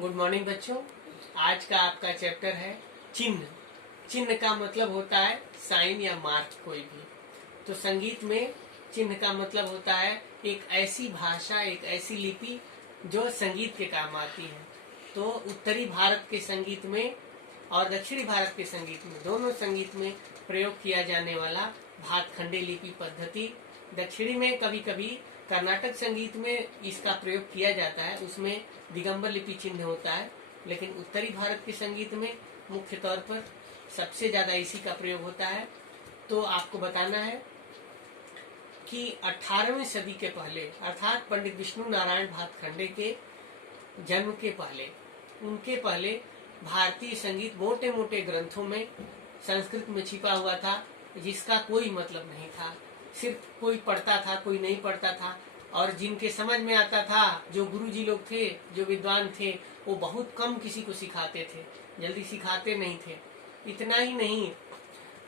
Good morning बच्चों। आज का आपका चैप्टर है चिन्ह। चिन्ह का मतलब होता है साइन या मार्क कोई भी। तो संगीत में चिन्ह का मतलब होता है एक ऐसी भाषा, एक ऐसी लिपि जो संगीत के काम आती है। तो उत्तरी भारत के संगीत में और दक्षिणी भारत के संगीत में, दोनों संगीत में प्रयोग किया जाने वाला भातखंडे लिपि पद्धति। दक्षिणी में कभी कभी कर्नाटक संगीत में इसका प्रयोग किया जाता है, उसमें दिगंबर लिपि चिन्ह होता है। लेकिन उत्तरी भारत के संगीत में मुख्य तौर पर सबसे ज्यादा इसी का प्रयोग होता है। तो आपको बताना है कि 18वीं सदी के पहले, अर्थात पंडित विष्णु नारायण भातखंडे के जन्म के पहले, उनके पहले भारतीय संगीत मोटे मोटे ग्रंथों में संस्कृत में छिपा हुआ था, जिसका कोई मतलब नहीं था। सिर्फ कोई पढ़ता था, कोई नहीं पढ़ता था, और जिनके समझ में आता था, जो गुरुजी लोग थे, जो विद्वान थे, वो बहुत कम किसी को सिखाते थे, जल्दी सिखाते नहीं थे। इतना ही नहीं,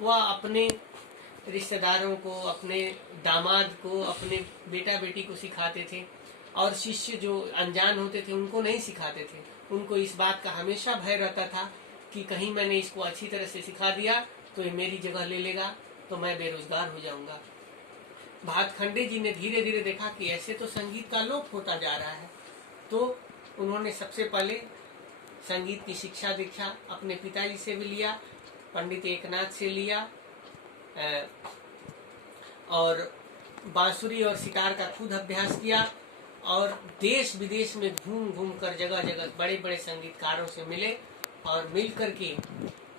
वह अपने रिश्तेदारों को, अपने दामाद को, अपने बेटा बेटी को सिखाते थे, और शिष्य जो अनजान होते थे उनको नहीं सिखाते थे। उनको इस बात का हमेशा भय रहता था कि कहीं मैंने इसको अच्छी तरह से सिखा दिया तो ये मेरी जगह ले लेगा, तो मैं बेरोजगार हो जाऊंगा। भातखंडे जी ने धीरे धीरे देखा कि ऐसे तो संगीत का लोप होता जा रहा है। तो उन्होंने सबसे पहले संगीत की शिक्षा दीक्षा अपने पिताजी से भी लिया, पंडित एकनाथ से लिया, और बांसुरी और सितार का खुद अभ्यास किया, और देश विदेश में घूम घूम कर जगह जगह बड़े बड़े संगीतकारों से मिले, और मिल करके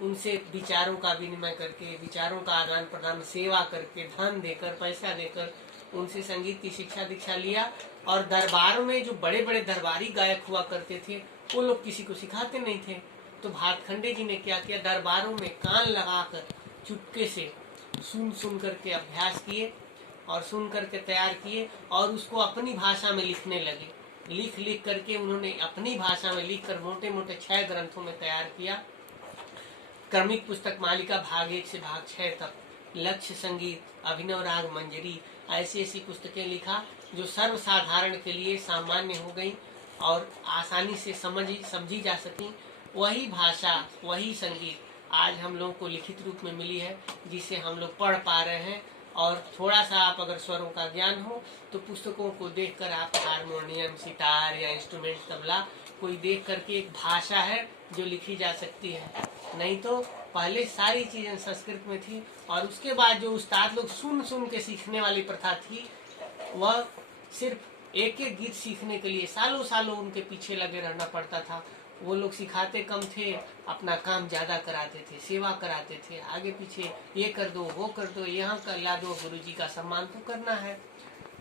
उनसे विचारों का विनिमय करके, विचारों का आदान प्रदान, सेवा करके, धन देकर, पैसा देकर उनसे संगीत की शिक्षा दीक्षा लिया। और दरबारों में जो बड़े बड़े दरबारी गायक हुआ करते थे, वो लोग किसी को सिखाते नहीं थे। तो भातखंडे जी ने क्या किया, दरबारों में कान लगाकर चुपके से सुन सुन करके अभ्यास किए, और सुन करके तैयार किए, और उसको अपनी भाषा में लिखने लगे। लिख लिख करके उन्होंने अपनी भाषा में लिख कर मोटे मोटे 6 ग्रंथों में तैयार किया। क्रमिक पुस्तक मालिका भाग 1 से भाग 6 तक, लक्ष्य संगीत, अभिनव राग मंजरी, ऐसी ऐसी पुस्तकें लिखा जो सर्वसाधारण के लिए सामान्य हो गई और आसानी से समझी जा सकी। वही भाषा, वही संगीत आज हम लोगों को लिखित रूप में मिली है, जिसे हम लोग पढ़ पा रहे हैं। और थोड़ा सा आप अगर स्वरों का ज्ञान हो तो पुस्तकों को देखकर आप हारमोनियम, सितार या इंस्ट्रूमेंट, तबला, कोई देख करके एक भाषा है जो लिखी जा सकती है। नहीं तो पहले सारी चीजें संस्कृत में थी, और उसके बाद जो उस्ताद लोग सुन सुन के सीखने वाली प्रथा थी, वह सिर्फ एक एक गीत सीखने के लिए सालों सालों उनके पीछे लगे रहना पड़ता था। वो लोग सिखाते कम थे, अपना काम ज्यादा कराते थे, सेवा कराते थे, आगे पीछे ये कर दो, वो कर दो, यहाँ कर ला दो, गुरुजी का सम्मान तो करना है।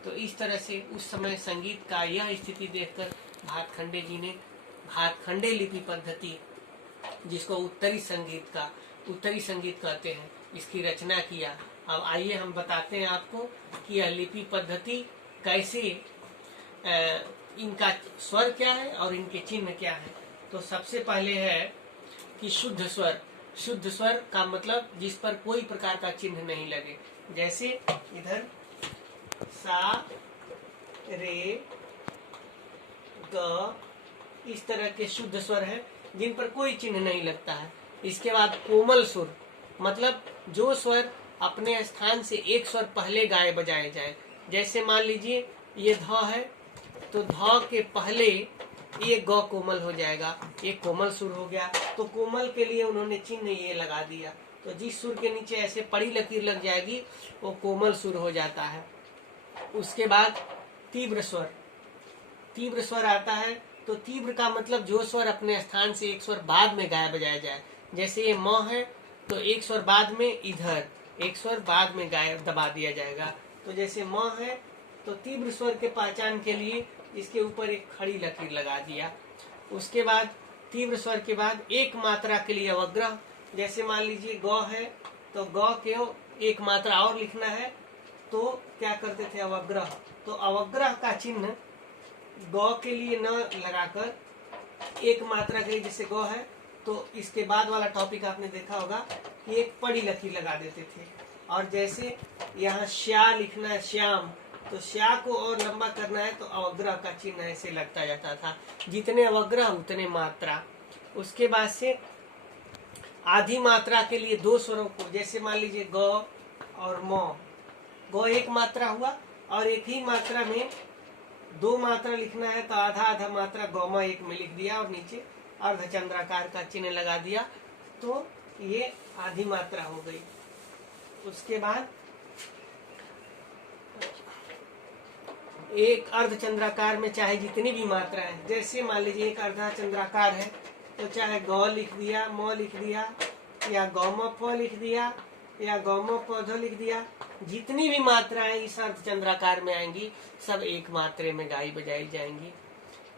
तो इस तरह से उस समय संगीत का यह स्थिति देखकर भातखंडे जी ने भातखंडे लिपि पद्धति, जिसको उत्तरी संगीत कहते हैं, इसकी रचना किया। अब आइए हम बताते हैं आपको कि यह लिपि पद्धति कैसे, इनका स्वर क्या है और इनके चिन्ह क्या है। तो सबसे पहले है कि शुद्ध स्वर। शुद्ध स्वर का मतलब जिस पर कोई प्रकार का चिन्ह नहीं लगे, जैसे इधर सा, रे, ग, इस तरह के शुद्ध स्वर है जिन पर कोई चिन्ह नहीं लगता है। इसके बाद कोमल सुर, मतलब जो स्वर अपने स्थान से एक स्वर पहले गाए बजाए जाए। जैसे मान लीजिए ये ध है, तो ध के पहले ये ग कोमल हो जाएगा, ये कोमल सुर हो गया। तो कोमल के लिए उन्होंने चिन्ह ये लगा दिया। तो जिस सुर के नीचे ऐसे पड़ी लकीर लग जाएगी वो कोमल सुर हो जाता है। उसके बाद तीव्र स्वर। तीव्र स्वर आता है, तो तीव्र का मतलब जो स्वर अपने स्थान से एक स्वर बाद में गाया बजाया जाए। जैसे ये म है, तो एक स्वर बाद में इधर, एक स्वर बाद में गाया दबा दिया जाएगा। तो जैसे म है, तो तीव्र स्वर के पहचान के लिए इसके ऊपर एक खड़ी लकीर लगा दिया। उसके बाद तीव्र स्वर के बाद एक मात्रा के लिए अवग्रह। जैसे मान लीजिए ग है, तो ग के एक मात्रा और लिखना है, तो क्या करते थे, अवग्रह। तो अवग्रह का चिन्ह ग के लिए न लगाकर एक मात्रा के लिए, जैसे ग है तो इसके बाद वाला टॉपिक आपने देखा होगा कि एक पड़ी लकीर लगा देते थे। और जैसे यहाँ श्या लिखना है, श्याम, तो स्या को और लंबा करना है तो अवग्रह का चिन्ह ऐसे लगता जाता था, जितने अवग्रह उतने मात्रा। उसके बाद से आधी मात्रा के लिए दो स्वरों को, जैसे मान लीजिए ग और म, ग एक मात्रा हुआ और एक ही मात्रा में दो मात्रा लिखना है तो आधा आधा मात्रा गौमा एक में लिख दिया और नीचे अर्धचंद्राकार का चिन्ह लगा दिया, तो ये आधी मात्रा हो गई। उसके बाद एक अर्धचंद्राकार में चाहे जितनी भी मात्रा है, जैसे मान लीजिए एक अर्धचंद्राकार है तो चाहे गौ लिख दिया, म लिख दिया, या गौम प लिख दिया, या गौम पौध लिख दिया, जितनी भी मात्राएं इस अर्धचंद्राकार में आएंगी सब एक मात्रे में गाई बजाई जाएंगी।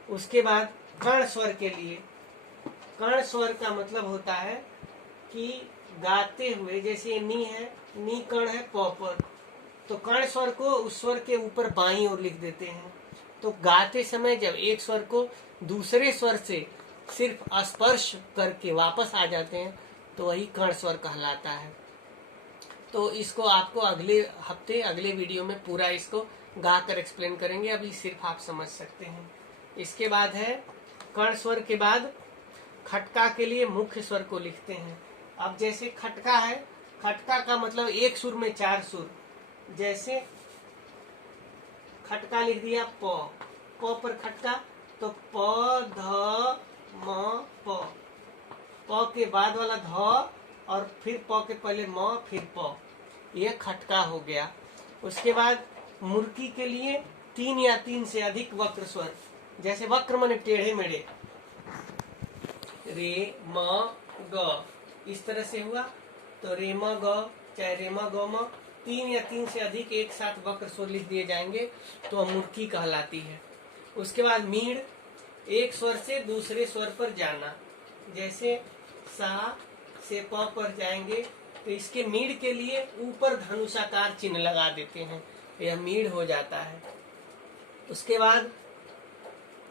उसके बाद कर्ण स्वर के लिए, कर्ण स्वर का मतलब होता है कि गाते हुए, जैसे नी है, नी कर्ण है प पर, तो कर्ण स्वर को उस स्वर के ऊपर बाईं ओर लिख देते हैं। तो गाते समय जब एक स्वर को दूसरे स्वर से सिर्फ स्पर्श करके वापस आ जाते हैं तो वही कर्ण स्वर कहलाता है। तो इसको आपको अगले हफ्ते अगले वीडियो में पूरा इसको गा कर एक्सप्लेन करेंगे, अभी सिर्फ आप समझ सकते हैं। इसके बाद है कर्ण स्वर के बाद खटका के लिए मुख्य स्वर को लिखते हैं। अब जैसे खटका है, खटका का मतलब एक सुर में चार सुर, जैसे खटका लिख दिया प, प पर खटका तो प ध म प, प के बाद वाला ध और फिर प के पहले म फिर प, यह खटका हो गया। उसके बाद मुर्की के लिए तीन या तीन से अधिक वक्र स्वर, जैसे वक्र माने टेढ़े मेढ़े, रे म ग, इस तरह से हुआ तो रे म ग चाहे रे म ग म, तीन या तीन से अधिक एक साथ वक्र स्वर लिख दिए जाएंगे तो वह मुर्की कहलाती है। उसके बाद मीड़, एक स्वर से दूसरे स्वर पर जाना, जैसे सा से प पर जाएंगे तो इसके मीड़ के लिए ऊपर धनुषाकार चिन्ह लगा देते हैं, यह मीड़ हो जाता है। उसके बाद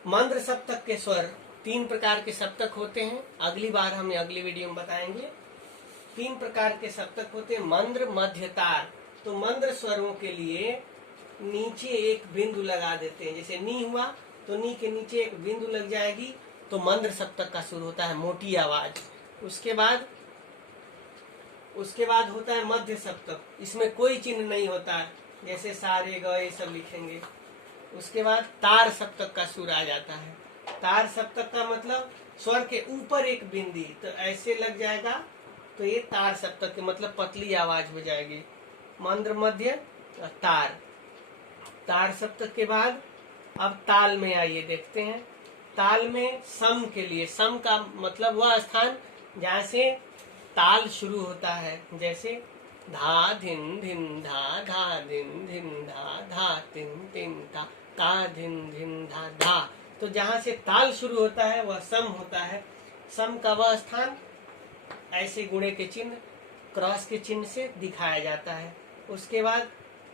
मंद्र सप्तक के स्वर, तीन प्रकार के सप्तक होते हैं, अगली बार हम अगली वीडियो में बताएंगे। तीन प्रकार के सप्तक होते हैं, मंद्र मध्य तार। तो मंद्र स्वरों के लिए नीचे एक बिंदु लगा देते हैं, जैसे नी हुआ तो नी के नीचे एक बिंदु लग जाएगी तो मंद्र सप्तक का सुर होता है, मोटी आवाज। उसके बाद होता है मध्य सप्तक, इसमें कोई चिन्ह नहीं होता, जैसे सारे ग ये सब लिखेंगे। उसके बाद तार सप्तक का सुर आ जाता है। तार सप्तक का मतलब स्वर के ऊपर एक बिंदी, तो ऐसे लग जाएगा तो ये तार सप्तक के मतलब पतली आवाज हो जाएगी। मंद्र मध्य तार, तार सप्तक के बाद अब ताल में आइए देखते हैं। ताल में सम के लिए, सम का मतलब वह स्थान जहाँ से ताल शुरू होता है, जैसे धा धिन धिन धा धा धिन धिन धा धा तिन तिन धा का धिन धिन धा धा, तो जहाँ से ताल शुरू होता है वह सम होता है। सम का वह स्थान ऐसे गुणे के चिन्ह क्रॉस के चिन्ह से दिखाया जाता है। उसके बाद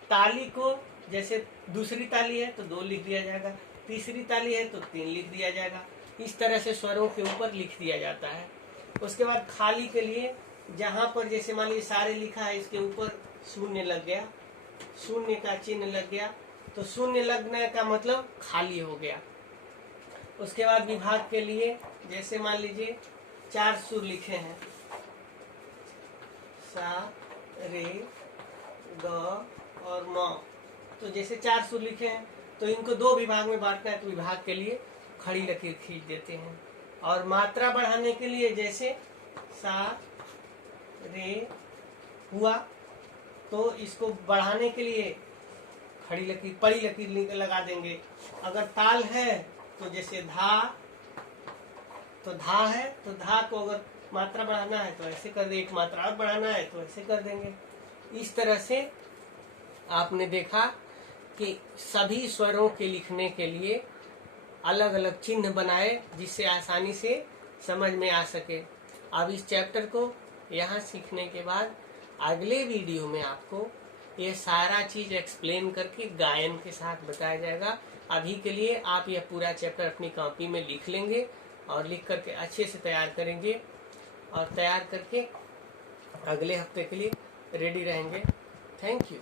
ताली को, जैसे दूसरी ताली है तो 2 लिख दिया जाएगा, तीसरी ताली है तो 3 लिख दिया जाएगा, इस तरह से स्वरों के ऊपर लिख दिया जाता है। उसके बाद खाली के लिए, जहाँ पर जैसे मान लीजिए सारे लिखा है इसके ऊपर शून्य लग गया, शून्य का चिन्ह लग गया, तो शून्य लगने का मतलब खाली हो गया। उसके बाद विभाग के लिए, जैसे मान लीजिए 4 सुर लिखे हैं, सा रे ग और म, तो जैसे 4 सुर लिखे हैं तो इनको 2 विभाग में बांटना है, तो विभाग के लिए खड़ी लकीर खींच देते हैं। और मात्रा बढ़ाने के लिए जैसे सा रे हुआ तो इसको बढ़ाने के लिए खड़ी लकीर पड़ी लकीर लगा देंगे। अगर ताल है तो जैसे धा, तो धा है तो धा को अगर मात्रा बढ़ाना है तो ऐसे कर देंगे, एक मात्रा और बढ़ाना है तो ऐसे कर देंगे। इस तरह से आपने देखा कि सभी स्वरों के लिखने के लिए अलग अलग चिन्ह बनाए जिससे आसानी से समझ में आ सके। अब इस चैप्टर को यहाँ सीखने के बाद अगले वीडियो में आपको ये सारा चीज एक्सप्लेन करके गायन के साथ बताया जाएगा। अभी के लिए आप यह पूरा चैप्टर अपनी कॉपी में लिख लेंगे और लिख करके अच्छे से तैयार करेंगे और तैयार करके अगले हफ्ते के लिए रेडी रहेंगे। Thank you.